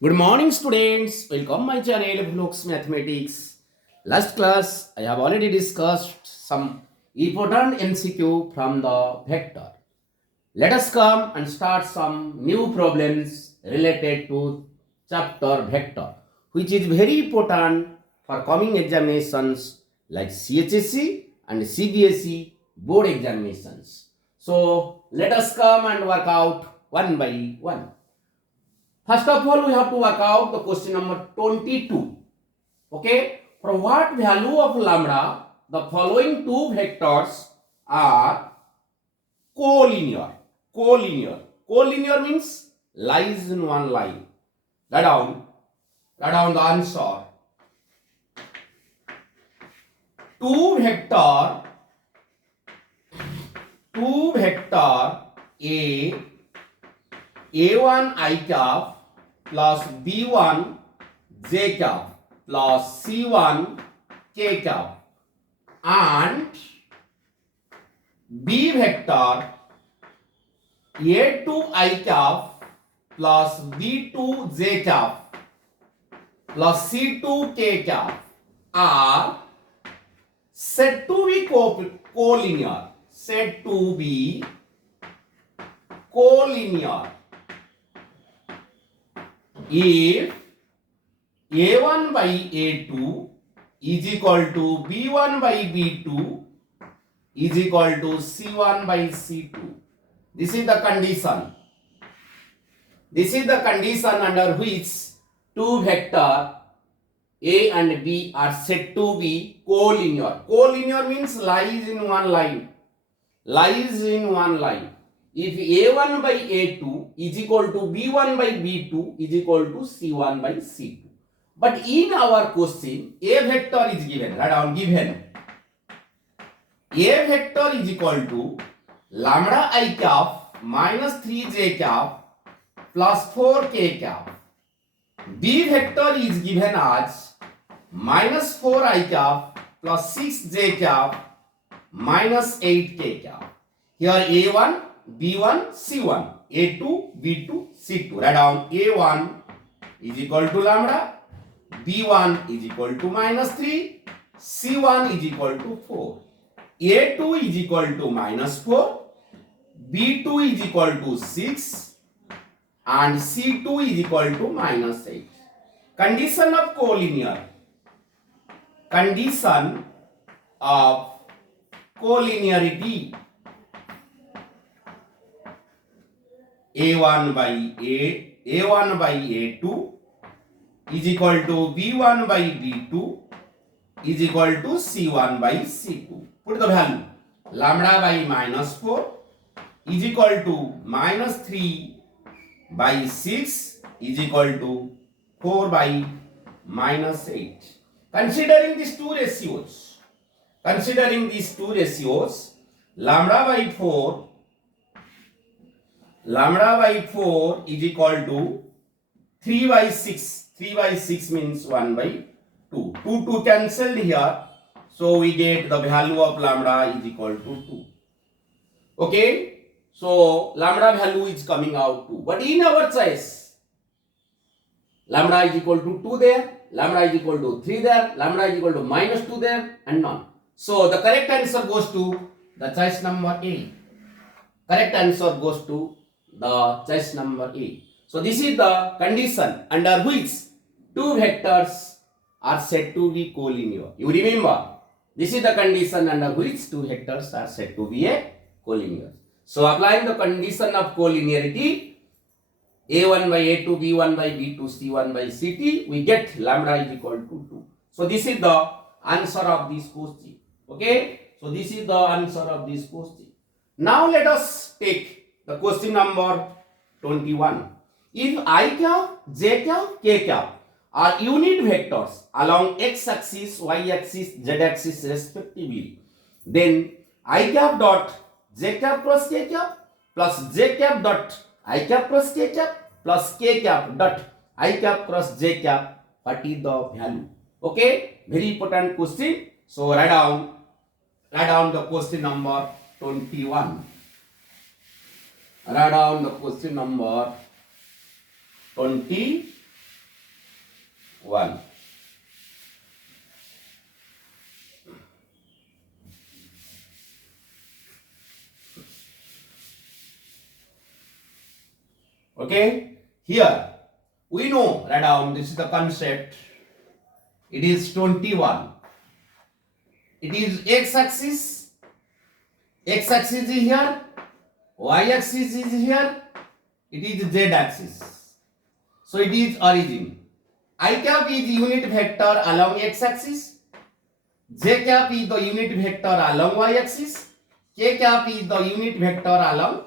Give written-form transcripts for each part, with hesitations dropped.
Good morning, students. Welcome my channel Bhuloks Mathematics. Last class, I have already discussed some important MCQ from the vector. Let us come and start some new problems related to chapter vector, which is very important for coming examinations like CHSE and CBSE board examinations. So let us come and work out one by one. First of all, we have to work out the question number 22. Okay, for what value of lambda the following two vectors are collinear. Collinear means lies in one line. Write down the answer. Two vector a1 I cap plus b1 j cap plus c1 k cap and b vector a2 I cap plus b2 j cap plus c2 k cap are said to be collinear. Said to be collinear if a1 by a2 is equal to b1 by b2 is equal to c1 by c2. This is the condition. This is the condition under which two vector a and b are said to be collinear. Collinear means lies in one line. Lies in one line. If a1 by a2 is equal to b1 by b2 is equal to c1 by c2. But in our question, a vector is given. Write down given. A vector is equal to lambda I cap minus 3j cap plus 4k cap. B vector is given as minus 4i cap plus 6j cap minus 8k cap. Here a1, b1, c1, a2, b2, c2. Write down a1 is equal to lambda, b1 is equal to minus 3, c1 is equal to 4. a2 is equal to minus 4, b2 is equal to 6 and c2 is equal to minus 8. Condition of collinear. Condition of collinearity. a1 by a2 is equal to b1 by b2 is equal to c1 by c2. Put the value. Lambda by minus 4 is equal to minus 3 by 6 is equal to 4 by minus 8. Considering these two ratios, lambda by 4 is equal to 3 by 6. 3 by 6 means 1 by 2. 2 cancelled here. So we get the value of lambda is equal to 2. Okay. So lambda value is coming out 2. But in our choice, lambda is equal to 2 there, lambda is equal to 3 there, lambda is equal to minus 2 there and none. So the correct answer goes to the choice number A. Correct answer goes to the choice number A. So this is the condition under which two vectors are said to be collinear. You remember, this is the condition under which two vectors are said to be a collinear. So applying the condition of collinearity, a1 by a2, b1 by b2, c1 by ct, we get lambda is equal to 2. So this is the answer of this question. Okay, so this is the answer of this question. Now let us take the question number 21. If I cap, j cap, k cap are unit vectors along x-axis, y-axis, z-axis respectively, then I cap dot j cap plus k cap plus j cap dot I cap plus k cap plus k cap dot I cap plus j cap, what is the value? Okay, very important question. So write down the question number 21. Write down the question number 21. Okay, here we know, write down, this is the concept. It is 21. It is x-axis. X-axis is here. Y-axis is here. It is z-axis. So it is origin. I cap is unit vector along x-axis. J cap is the unit vector along y-axis. K cap is the unit vector along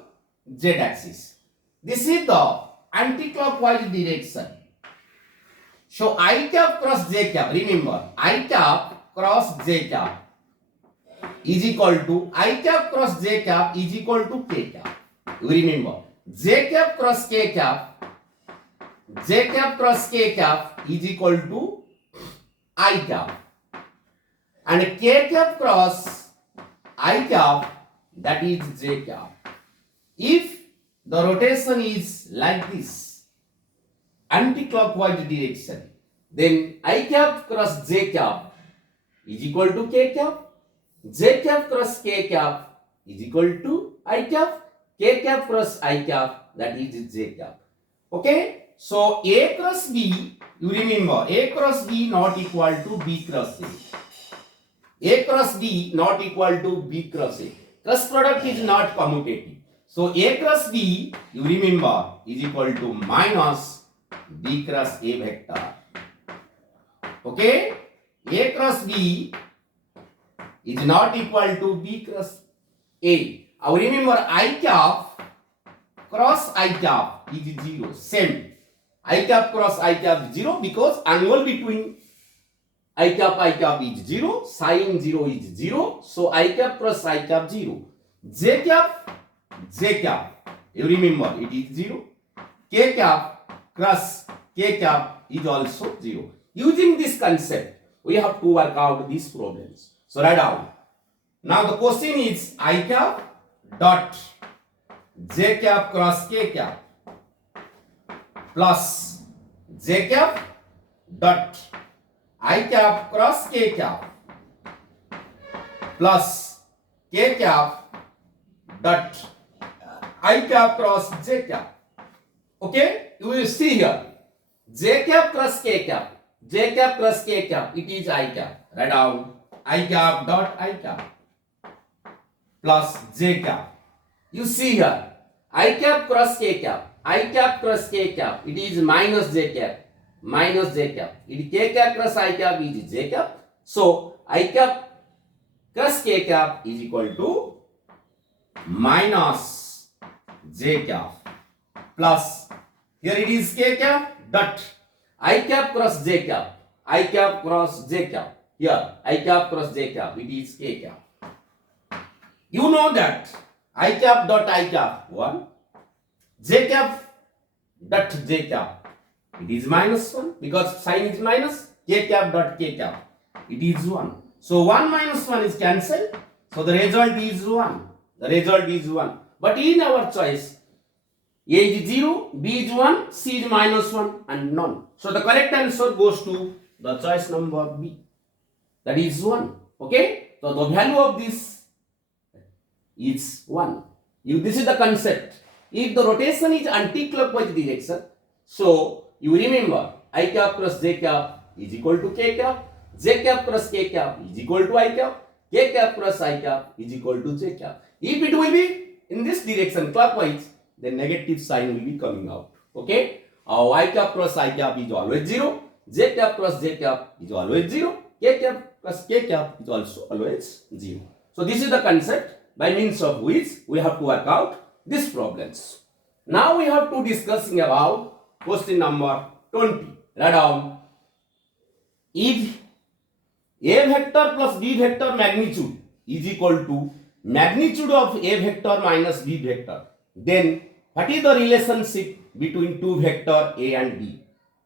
z-axis. This is the anti-clockwise direction. So I cap cross j cap, remember, I cap cross j cap is equal to I cap cross j cap is equal to k cap. You remember, j cap cross k cap, j cap cross k cap is equal to I cap, and k cap cross I cap, that is j cap. If the rotation is like this, anti-clockwise direction, then I cap cross j cap is equal to k cap, j cap cross k cap is equal to I cap, k cap cross I cap, that is j cap. Okay, so A cross B, you remember, A cross B not equal to B cross A. A cross B not equal to B cross A. Cross product is not commutative. So A cross B, you remember, is equal to minus B cross A vector. Okay, A cross B is not equal to B cross A. Now remember, I cap cross I cap is 0. Same. I cap cross I cap is 0 because angle between I cap is 0, sin 0 is 0. So I cap cross I cap 0. J cap, you remember, it is 0. K cap cross K cap is also 0. Using this concept, we have to work out these problems. So write down. Now the question is I cap dot j cap cross k cap plus j cap dot I cap cross k cap plus k cap dot I cap cross j cap. Okay, you will see here j cap cross k cap, j cap cross k cap, it is I cap. Write down I cap dot I cap plus j cap. You see here I cap cross k cap, I cap cross k cap, it is minus j cap, minus j cap. It k cap cross I cap is j cap. So I cap cross k cap is equal to minus j cap plus, here it is k cap dot I cap cross j cap, I cap cross j cap. Here I cap cross j cap, it is k cap. You know that I cap dot I cap 1, j cap dot j cap, it is minus 1 because sign is minus, k cap dot k cap, it is 1. So 1 minus 1 is cancelled. So the result is 1. The result is 1. But in our choice, A is 0, B is 1, C is minus 1 and none. So the correct answer goes to the choice number B. That is 1. Okay. So the value of this is 1. This is the concept. If the rotation is anti-clockwise direction, so you remember I cap cross j cap is equal to k cap, j cap cross k cap is equal to I cap, k cap cross I cap is equal to j cap. If it will be in this direction clockwise, then negative sign will be coming out. Okay. I cap cross I cap is always 0, j cap cross j cap is always 0, k cap cross k cap is also always 0. So this is the concept by means of which we have to work out these problems. Now we have to discussing about question number 20. Write down. If A vector plus B vector magnitude is equal to magnitude of A vector minus B vector, then what is the relationship between two vector A and B?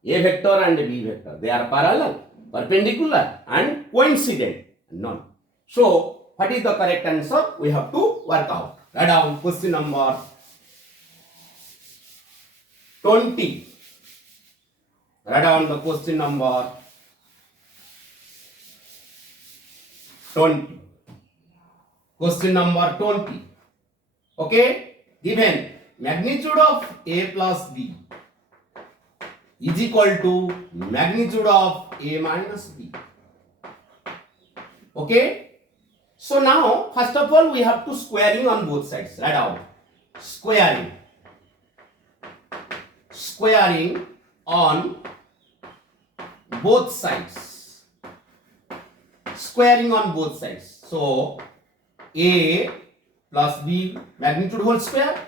A vector and B vector, they are parallel, perpendicular and coincident? None. So what is the correct answer? We have to work out. Write down question number 20. Write down the question number 20. Question number 20. Okay. Given magnitude of A plus B is equal to magnitude of A minus B. Okay. So now, first of all, we have to squaring on both sides. Write out. Squaring. Squaring on both sides. Squaring on both sides. So, A plus B magnitude whole square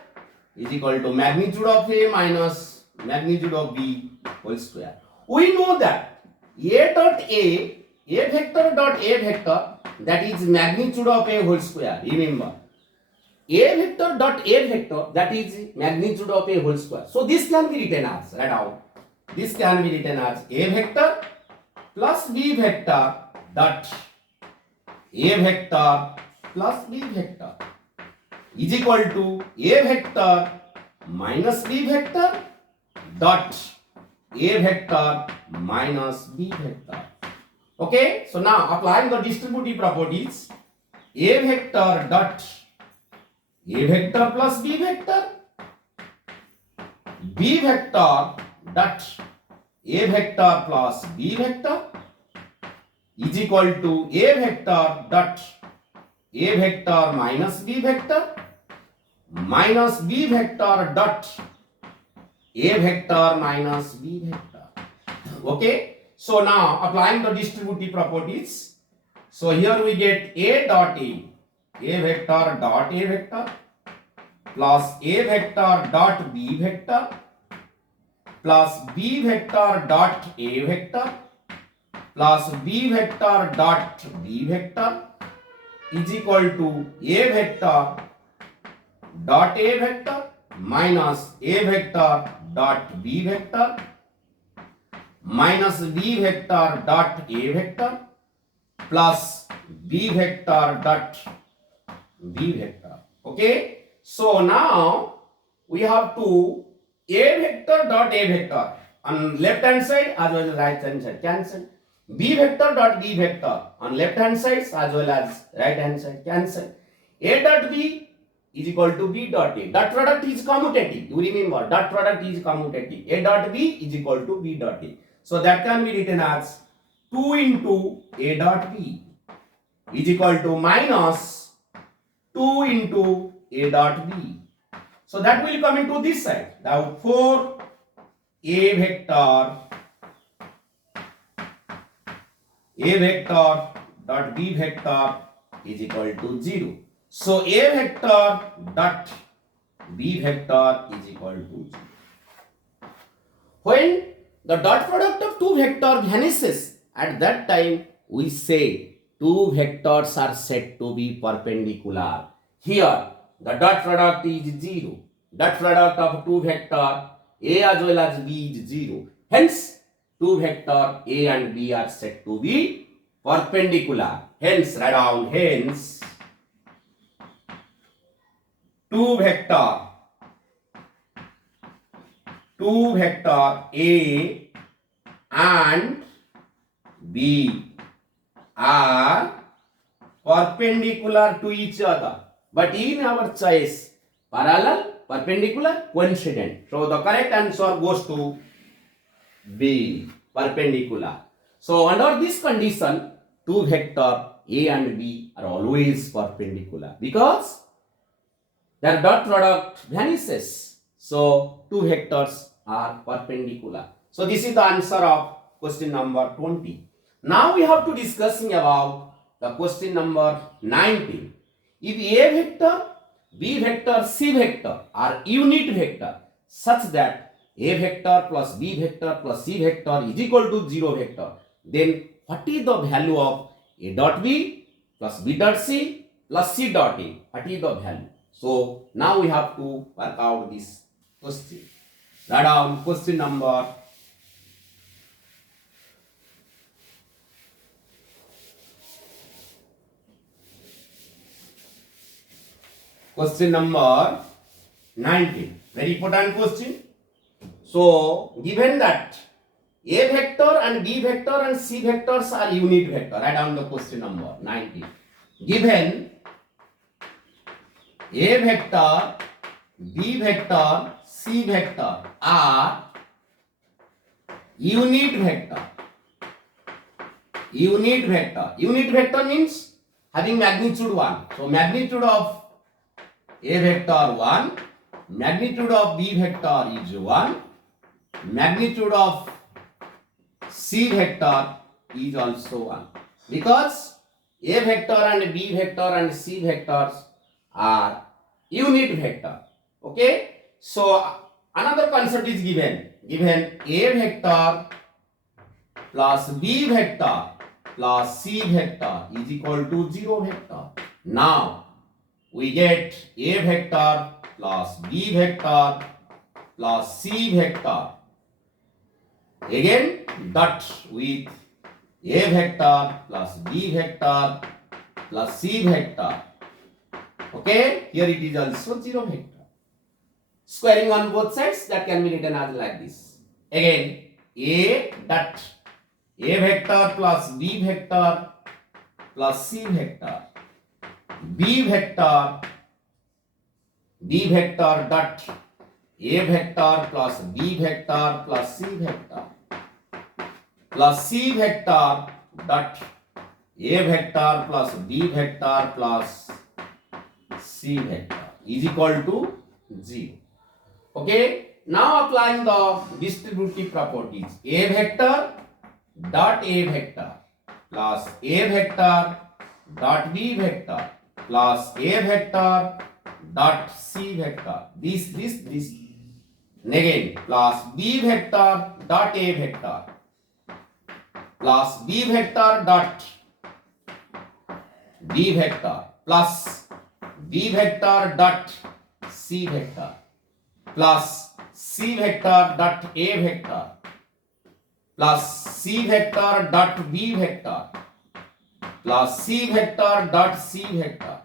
is equal to magnitude of A minus magnitude of B whole square. We know that A dot A vector dot A vector, that is magnitude of A whole square. Remember, A vector dot A vector, that is magnitude of A whole square. So this can be written as, write out, this can be written as A vector plus B vector dot A vector plus B vector is equal to A vector minus B vector dot A vector minus B vector. Okay, so now applying the distributive properties, A vector dot A vector plus B vector, B vector dot A vector plus B vector is equal to A vector dot A vector minus B vector minus B vector dot A vector minus B vector. Okay. So now applying the distributive properties. So here we get A dot A vector dot A vector plus A vector dot B vector plus B vector dot A vector plus B vector dot B vector is equal to A vector dot A vector minus A vector dot B vector minus B vector dot A vector plus B vector dot B vector. Okay. So now we have to A vector dot A vector on left hand side as well as right hand side cancel. B vector dot B vector on left hand side as well as right hand side cancel. A dot B is equal to B dot A. Dot product is commutative. You remember, dot product is commutative. A dot B is equal to B dot A. So that can be written as 2 into A dot B is equal to minus 2 into A dot B. So that will come into this side. Now 4 A vector dot B vector is equal to 0. So A vector dot B vector is equal to 0. When the dot product of two vectors vanishes, at that time we say two vectors are said to be perpendicular. Here the dot product is 0. Dot product of two vectors A as well as B is 0. Hence two vectors A and B are said to be perpendicular. Hence write down, hence two vector A and B are perpendicular to each other. But in our choice, parallel, perpendicular, coincident. So the correct answer goes to B, perpendicular. So under this condition, two vectors A and B are always perpendicular because their dot product vanishes. So two vectors are perpendicular. So this is the answer of question number 20. Now we have to discussing about the question number 19. If A vector, B vector, C vector are unit vector such that A vector plus B vector plus C vector is equal to 0 vector, then what is the value of A dot B plus B dot C plus C dot A? What is the value? So now we have to work out this question. Write down question number 19. Very important question. So given that A vector and B vector and C vectors are unit vector, write down the question number 19. Given A vector B vector, C vector are unit vector. Unit vector. Unit vector means having magnitude 1. So magnitude of A vector 1, magnitude of B vector is 1, magnitude of C vector is also 1. Because A vector and B vector and C vectors are unit vector. Okay? So another concept is given. Given A vector plus B vector plus C vector is equal to 0 vector. Now we get A vector plus B vector plus C vector. Again dot with A vector plus B vector plus C vector. Okay, here it is also 0 vector. Squaring on both sides, that can be written as like this. Again, A dot A vector plus B vector plus C vector. B vector dot A vector plus B vector plus C vector plus C vector dot A vector plus B vector plus C vector is equal to 0. Okay, now applying the distributive properties. A vector dot A vector plus A vector dot B vector plus A vector dot C vector. This. And again plus B vector dot A vector plus B vector dot B vector plus B vector dot C vector plus C vector dot A vector plus C vector dot B vector plus C vector dot C vector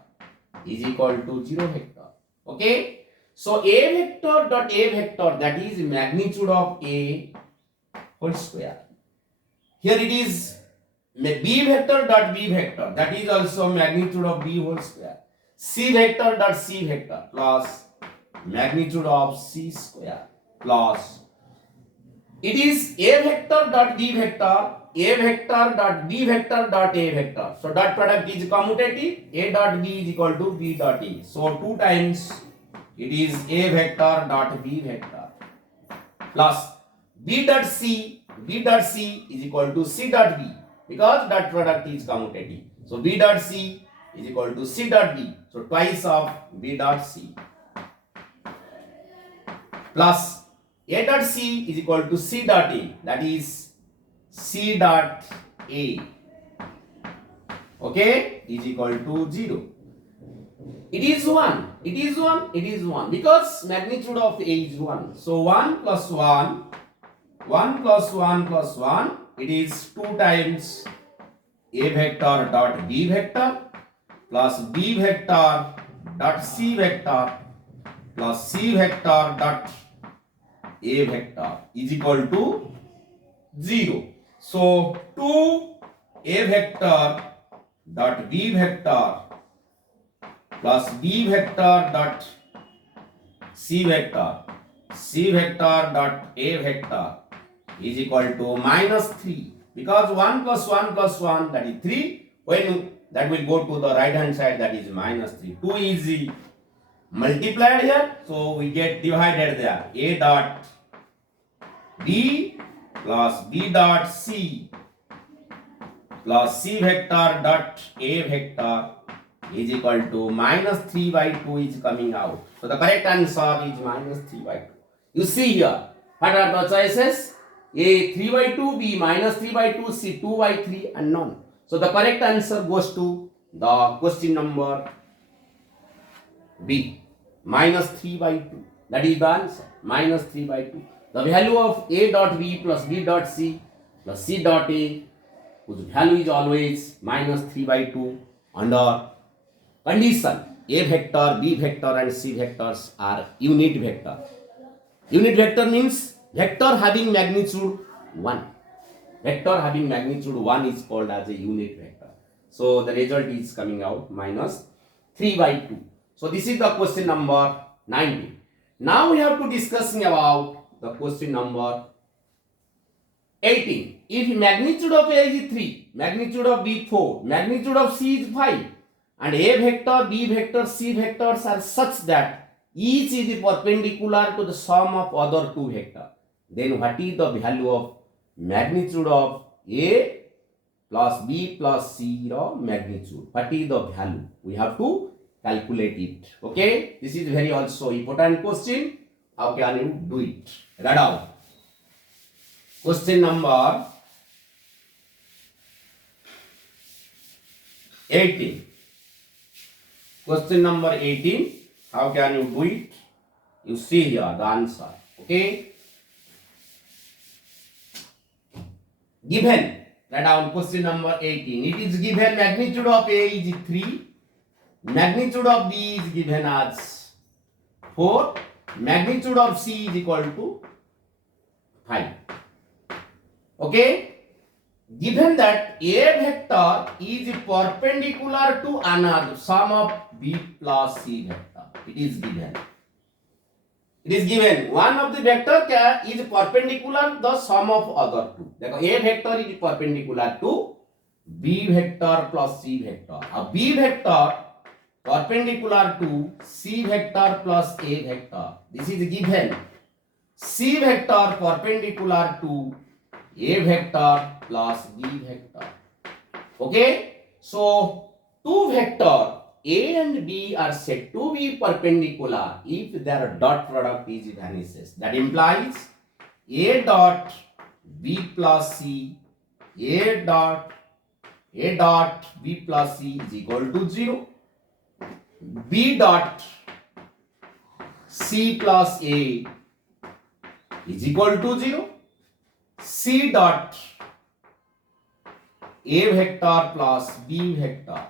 is equal to 0 vector. Okay. So A vector dot A vector, that is magnitude of A whole square. Here it is B vector dot B vector, that is also magnitude of B whole square. C vector dot C vector plus magnitude of C square plus it is A vector dot B vector, A vector dot B vector dot A vector. So dot product is commutative. A dot B is equal to B dot A. So 2 times it is A vector dot B vector plus B dot C is equal to C dot B, because dot product is commutative. So B dot C is equal to C dot B. So twice of B dot C plus A dot C is equal to C dot A, that is C dot A. Okay, is equal to 0. It is 1 because magnitude of A is 1. So 1 plus 1 plus 1 plus 1, it is 2 times A vector dot B vector plus B vector dot C vector plus C vector dot A vector is equal to 0. So 2 A vector dot B vector plus B vector dot C vector dot A vector is equal to minus 3, because 1 plus 1 plus 1, that is 3. When that will go to the right hand side, that is minus 3. 2 is multiplied here, so we get divided there. A dot B plus B dot C plus C vector dot A vector is equal to minus 3 by 2 is coming out. So the correct answer is minus 3 by 2. You see here, what are the choices? A 3 by 2, B minus 3 by 2, C 2 by 3, and none. So the correct answer goes to the question number B, minus 3 by 2. That is the answer, minus 3 by 2. The value of A dot B plus B dot C plus C dot A, whose value is always minus 3 by 2 under condition A vector, B vector and C vectors are unit vector. Unit vector means vector having magnitude 1. Vector having magnitude 1 is called as a unit vector. So the result is coming out minus 3 by 2. So this is the question number 19. Now we have to discussing about the question number 18. If magnitude of A is 3, magnitude of B 4, magnitude of C is 5, and A vector, B vector, C vectors are such that each is perpendicular to the sum of other two vectors, then what is the value of magnitude of A plus B plus C magnitude? What is the value? We have to calculate it. Okay, this is very also important question. How can you do it? Write down. Question number 18. Question number 18. How can you do it? You see here the answer. Okay. Given. Write down question number 18. It is given magnitude of A is 3. Magnitude of B is given as 4. Magnitude of C is equal to 5. Okay. Given that A vector is perpendicular to another sum of B plus C vector. It is given. It is given one of the vector is perpendicular the sum of other two. A vector is perpendicular to B vector plus C vector. A B vector perpendicular to C vector plus A vector. This is given. C vector perpendicular to A vector plus B vector. Okay. So two vector A and B are said to be perpendicular if their dot product is vanishes. That implies A dot B plus C, A dot B plus C is equal to 0. B dot C plus A is equal to 0. C dot A vector plus B vector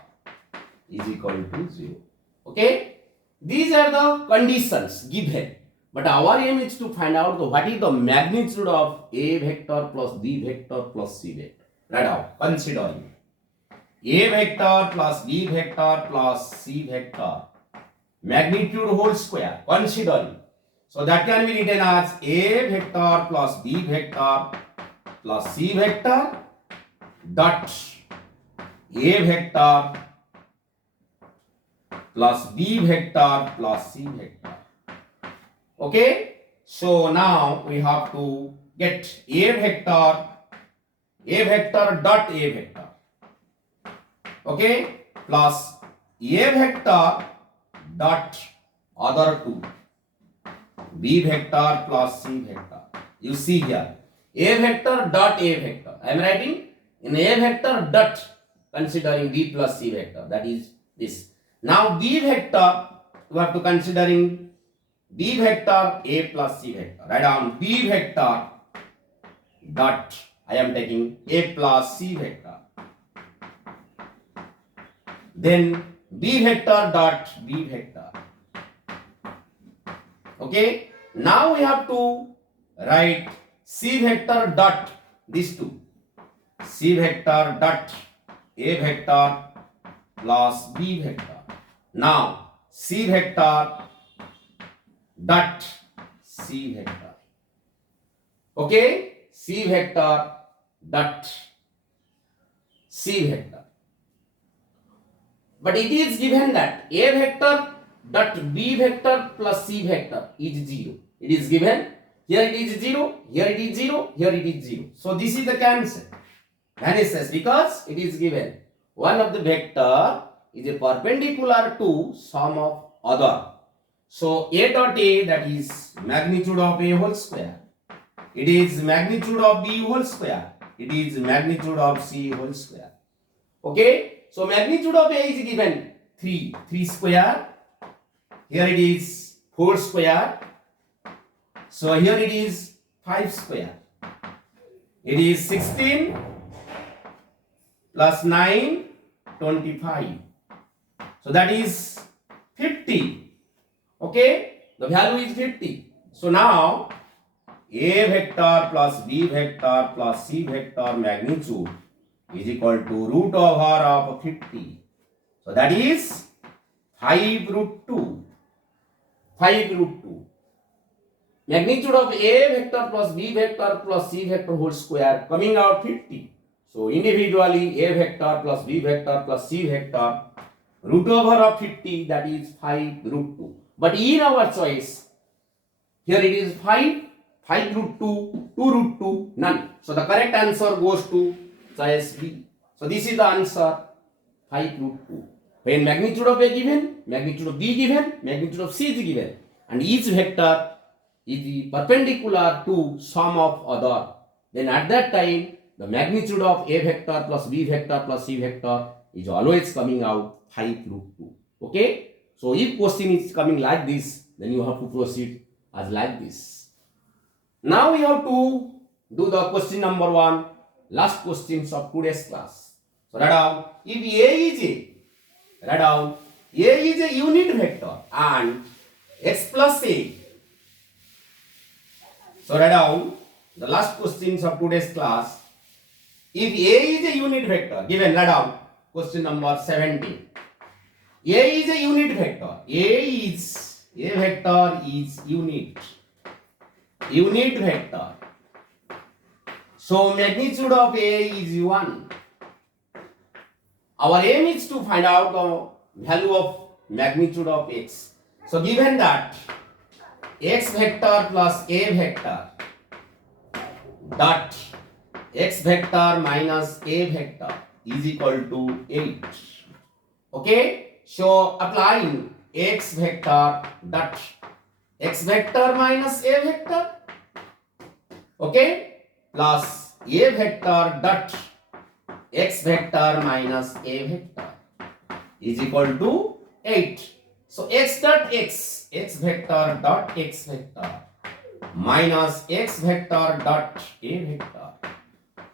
is equal to 0. Okay. These are the conditions given. But our aim is to find out what is the magnitude of A vector plus B vector plus C vector. Write down. Considering A vector plus B vector plus C vector magnitude whole square. Considering. So that can be written as A vector plus B vector plus C vector dot A vector plus B vector plus C vector. Okay. So now we have to get A vector dot A vector. Okay. Plus A vector dot other two. B vector plus C vector. You see here. A vector dot A vector. I am writing in A vector dot considering B plus C vector. That is this. Now B vector, you have to considering B vector A plus C vector. Write down B vector dot, I am taking A plus C vector. Then B vector dot B vector. Okay. Now we have to write C vector dot these two. C vector dot A vector plus B vector. Now C vector dot C vector. Okay. C vector dot C vector. But it is given that A vector dot B vector plus C vector is 0. It is given. Here it is 0, here it is 0, here it is 0. So this is the cancel. Vanishes because it is given. One of the vector is a perpendicular to sum of other. So A dot A, that is magnitude of A whole square. It is magnitude of B whole square. It is magnitude of C whole square. Okay. So magnitude of A is given 3. 3 square. Here it is 4 square. So here it is 5 square. It is 16 plus 9, 25. So that is 50. Okay. The value is 50. So now A vector plus B vector plus C vector magnitude is equal to root over of 50. So that is 5 root 2. 5 root 2. Magnitude of A vector plus B vector plus C vector whole square coming out 50. So individually A vector plus B vector plus C vector root over of 50, that is 5 root 2. But in our choice, here it is 5 root 2, 2 root 2, none. So the correct answer goes to choice B. So this is the answer, 5 root 2. When magnitude of A given, magnitude of B given, magnitude of C is given, and each vector is perpendicular to sum of other, then at that time the magnitude of A vector plus B vector plus C vector is always coming out 5 root 2. Okay? So if question is coming like this, then you have to proceed as like this. Now we have to do the question number 1, last questions of today's class. So write down, if A is a unit vector and x plus A. So write down the last questions of today's class. If A is a unit vector, given, write down question number 17. A is a unit vector. A vector is unit vector. So magnitude of A is 1. Our aim is to find out the value of magnitude of x. So given that x vector plus A vector dot x vector minus A vector is equal to 8. Okay? So applying x vector dot x vector minus A vector, okay, plus A vector dot x vector minus A vector is equal to 8. So x dot x vector dot x vector minus x vector dot A vector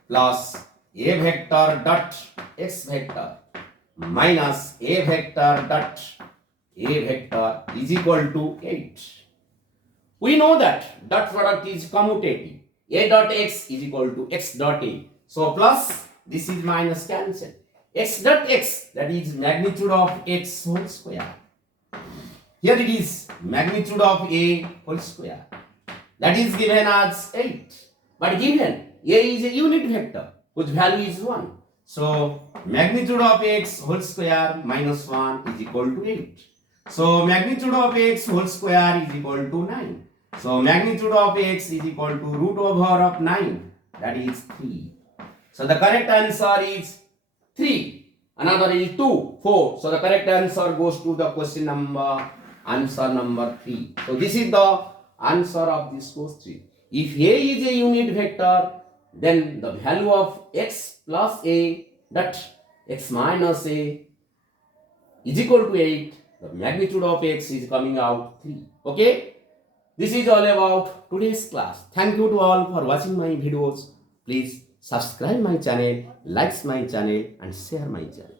plus A vector dot x vector minus A vector dot A vector is equal to 8. We know that dot product is commutative. A dot x is equal to x dot A. So plus, this is minus cancel. X dot x, that is magnitude of x whole square. Here it is magnitude of A whole square. That is given as 8. But given A is a unit vector whose value is 1. So magnitude of x whole square minus 1 is equal to 8. So magnitude of x whole square is equal to 9. So magnitude of x is equal to root over of 9. That is 3. So the correct answer is 3. Another is 2, 4. So the correct answer goes to the question number, answer number 3. So this is the answer of this question. If A is a unit vector, then the value of x plus A dot x minus A is equal to 8. The magnitude of x is coming out 3. Okay? This is all about today's class. Thank you to all for watching my videos. Please subscribe my channel, like my channel and share my channel.